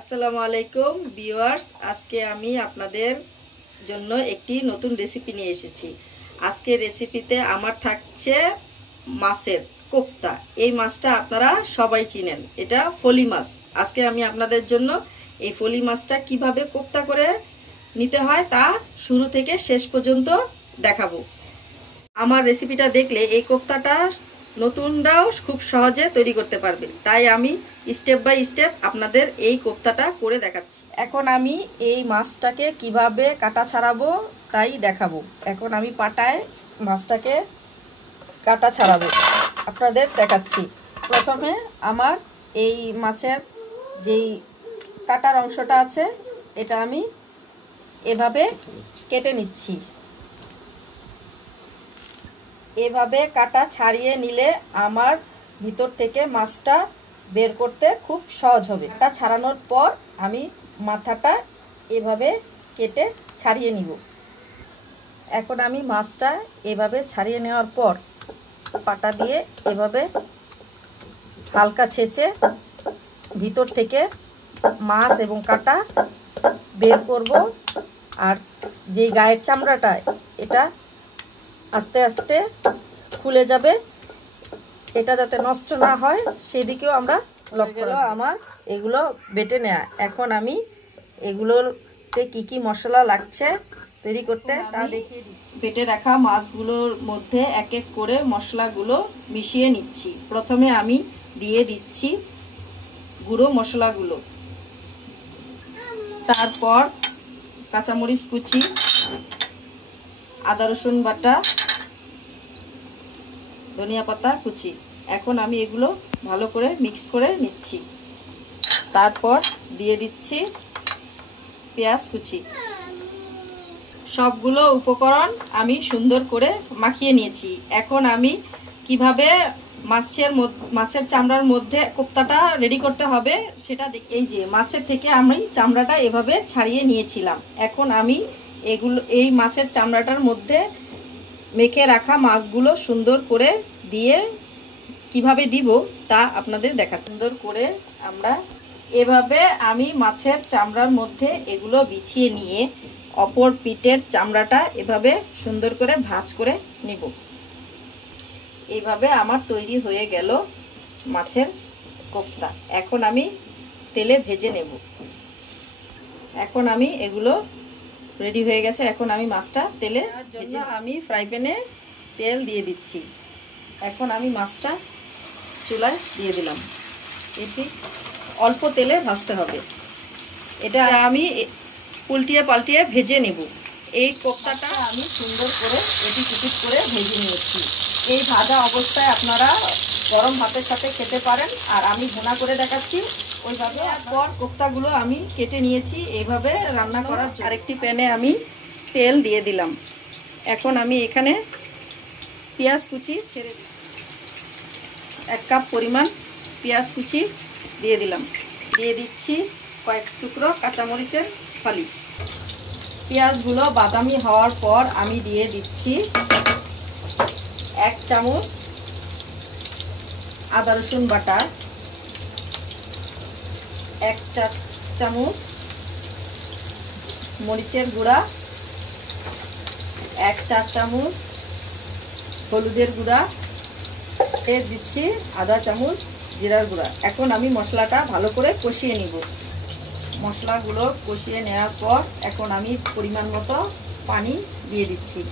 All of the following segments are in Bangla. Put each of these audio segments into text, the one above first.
আসসালামু আলাইকুম ভিউয়ার্স, আজকে আমি আপনাদের জন্য একটি নতুন রেসিপি নিয়ে এসেছি। আজকে রেসিপিতে আমার থাকছে মাছের কোপ্তা। এই মাছটা আপনারা সবাই চিনেন, এটা ফলি মাছ। আজকে আমি আপনাদের জন্য এই ফলি মাছটা কিভাবে কোপ্তা করে নিতে হয় তা শুরু থেকে শেষ পর্যন্ত দেখাবো। আমার রেসিপিটা দেখলে এই কোপ্তাটা নতুনরাও খুব সহজে তৈরি করতে পারবে, তাই আমি স্টেপ বাই স্টেপ আপনাদের এই কোপ্তাটা করে দেখাচ্ছি। এখন আমি এই মাছটাকে কিভাবে কাটা ছাড়াবো তাই দেখাবো। এখন আমি পাটায় মাছটাকে কাটা ছাড়াবো, আপনাদের দেখাচ্ছি। প্রথমে আমার এই মাছের যেই কাটার অংশটা আছে এটা আমি এভাবে কেটে নিচ্ছি। এভাবে কাটা ছাড়িয়ে নিলে আমার ভিতর থেকে মাছটা বের করতে খুব সহজ হবে। কাটা ছাড়ানোর পর আমি মাথাটা এভাবে কেটে ছাড়িয়ে নিব। এখন আমি মাছটা এভাবে ছাড়িয়ে নেওয়ার পর পাটা দিয়ে এভাবে হালকা ছেঁচে ভিতর থেকে মাছ এবং কাটা বের করব। আর যেই গায়ের চামড়াটা এটা আস্তে আস্তে খুলে যাবে, এটা যাতে নষ্ট না হয় সেই দিকেও আমরা লক্ষ্য রাখব। আমার এগুলো বেটে নেওয়া। এখন আমি এগুলোতে কি কি মশলা লাগছে তৈরি করতে তা দেখিয়ে দিই। বেটে রাখা মাছগুলোর মধ্যে এক এক করে মশলাগুলো মিশিয়ে নিচ্ছি। প্রথমে আমি দিয়ে দিচ্ছি গুঁড়ো মশলাগুলো, তারপর কাঁচামরিচ কুচি, আদা রসুন বাটা, ধনিয়া পাতা কুচি। এখন আমি এগুলো ভালো করে মিক্স করে নিচ্ছি। তারপর দিয়ে দিচ্ছি পেঁয়াজ কুচি। সবগুলো উপকরণ আমি সুন্দর করে মাখিয়ে নিয়েছি। এখন আমি কিভাবে মাছের চামড়ার মধ্যে কোপ্তাটা রেডি করতে হবে সেটা দেখি। এই যে মাছের থেকে আমি চামড়াটা এভাবে ছাড়িয়ে নিয়েছিলাম। এখন আমি এই মাছের চামড়াটার মধ্যে মেখে রাখা মাছগুলো সুন্দর করে দিয়ে কিভাবে দিব তা আপনাদের দেখা। সুন্দর করে আমরা এভাবে আমি মাছের চামড়ার মধ্যে এগুলো বিছিয়ে নিয়ে অপর পিঠের চামড়াটা এভাবে সুন্দর করে ভাঁজ করে নিব। এইভাবে আমার তৈরি হয়ে গেল মাছের কোপ্তা। এখন আমি তেলে ভেজে নেব। এখন আমি এগুলো রেডি হয়ে গেছে। এখন আমি মাছটা তেলে ভেজে আমি ফ্রাই প্যানে তেল দিয়ে দিচ্ছি। এখন আমি মাছটা চুলায় দিয়ে দিলাম। এটি অল্প তেলে ভাজতে হবে। এটা আমি উল্টিয়ে পাল্টিয়ে ভেজে নেব। এই কোপ্তাটা আমি সুন্দর করে এটি কুচি করে ভেজে নিয়েছি। এই ভাজা অবস্থায় আপনারা গরম ভাতের সাথে খেতে পারেন, আর আমি ভুনা করে দেখাচ্ছি ওইভাবে। পর কোপ্তাগুলো আমি কেটে নিয়েছি এইভাবে রান্না করার। আরেকটি প্যানে আমি তেল দিয়ে দিলাম। এখন আমি এখানে পেঁয়াজ কুচি ছেড়ে দিই। 1 কাপ পরিমাণ পেঁয়াজ কুচি দিয়ে দিলাম। দিয়ে দিচ্ছি কয়েক টুকরো কাঁচামরিচের ফালি। পেঁয়াজগুলো বাদামি হওয়ার পর আমি দিয়ে দিচ্ছি 1 চামচ আদা রসুন বাটা, 1 চা চামচ মরিচের গুঁড়া, 1 চা চামচ হলুদের গুঁড়া, এর দিচ্ছি আধা চামচ জিরার গুঁড়া। এখন আমি মশলাটা ভালো করে কষিয়ে নিব। মশলাগুলো কষিয়ে নেওয়ার পর এখন আমি পরিমাণ মতো পানি দিয়ে দিচ্ছি।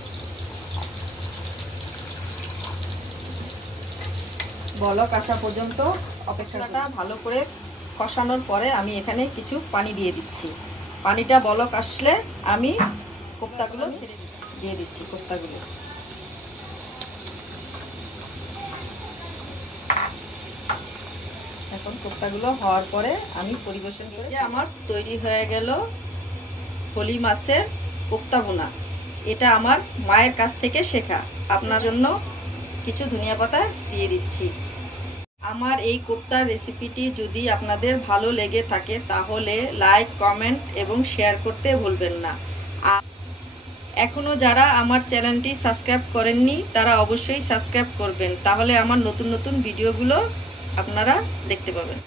বলক আসা পর্যন্ত অপেক্ষাটা ভালো করে কষানোর পরে আমি এখানে কিছু পানি দিয়ে দিচ্ছি। পানিটা বলক আসলে আমি কোপ্তাগুলো দিয়ে দিচ্ছি। কোপ্তাগুলো এখন কোপ্তাগুলো হওয়ার পরে আমি পরিবেশন করে আমার তৈরি হয়ে গেল ফলি মাছের কোপ্তা ভুনা। এটা আমার মায়ের কাছ থেকে শেখা। আপনার জন্য কিছু ধনিয়া পাতা দিয়ে দিচ্ছি। আমার এই কোপ্তার রেসিপিটি যদি আপনাদের ভালো লেগে থাকে তাহলে লাইক, কমেন্ট এবং শেয়ার করতে ভুলবেন না। এখনও যারা আমার চ্যানেলটি সাবস্ক্রাইব করেননি তারা অবশ্যই সাবস্ক্রাইব করবেন, তাহলে আমার নতুন নতুন ভিডিওগুলো আপনারা দেখতে পাবেন।